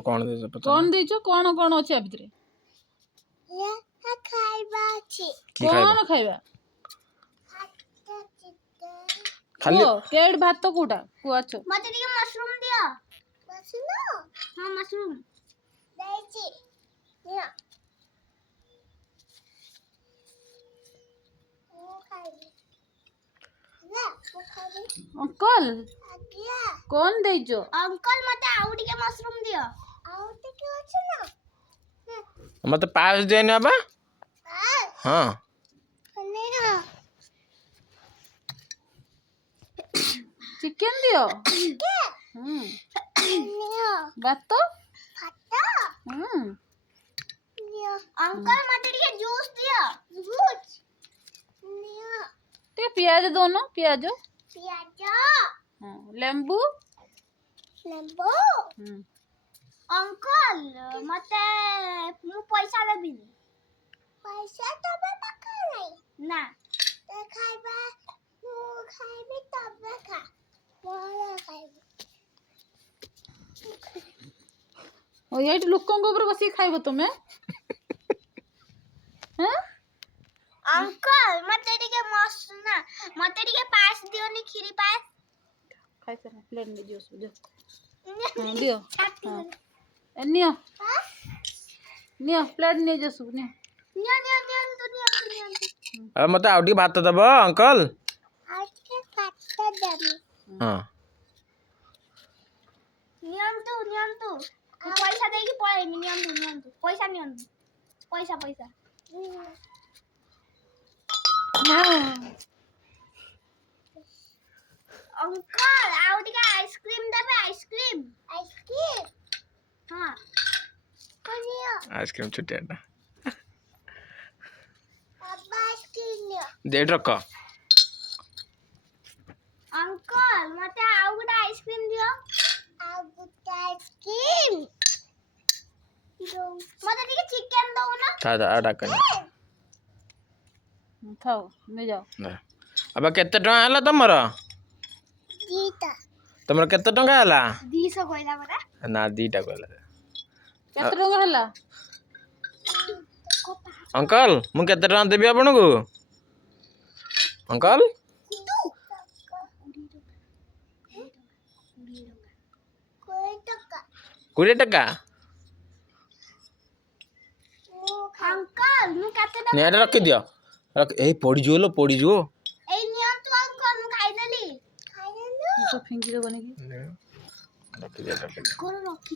कौन देछ पता कौन देइछो कौन अछि आ भितरे खाइबा छी कौन खाइबा खाली केड भात तो कोटा कुआछो मते टिके मशरूम दियो मशरूम हां मशरूम दैछि दियो ओ खाइबी ना ओ खाइबी अंकल आज्ञा कौन देइछो अंकल मते आउ टिके मशरूम दियो आउ टिके अछि ना मत पास देने बा हां नहीं चिकन दियो के नियो भात खाता नियो अंकल मते टिके जूस दियो जूस नियो ते प्याज दोनो प्याज पियाज हां लेंबू लेंबू अंकल मते मु पैसा देबी पैसा तबे पाखा नहीं ना ते खाइबा मु खाइबी तबे खा मोला खाइबी ओ एट लोकन ऊपर बसी खाइबो तुमे हैं अंकल मते टिके मस ना मते टिके पास दियो नी खीरी पास खाइ से प्लेट में दियो सो हां दियो हां नियो नियो प्लेट ने जो सु neo neo neo neo neo अब मत आउटी भात दबो अंकल आज के खाता देबी हां नियंतु पैसा देकी पळाई नियंतु पैसा नियंतु पैसा अंकल आउ टिके आइसक्रीम देबे आइसक्रीम हां कोनियो आइसक्रीम छुटे ना पापा आइसक्रीम डेढ़ रख अंकल मते आउ गुटा आइसक्रीम दियो आउ गुटा आइसक्रीम दो मते टिके चिकन दो ना था आडा कर खाओ ले जाओ अब केते टका हला तमरा दीटा तमरा केते टका हला 200 कोइला बरा ना दीटा कहला केते टका हला अंकल मु केते टका देबी आपन को अंकल 20 टका अंकल मु केते ने रख दियो रख ए पड़ी जो ए नियंतु अंकल मु खाइ देली तो फिंगी दो बनेगी रख दिया कोन रखी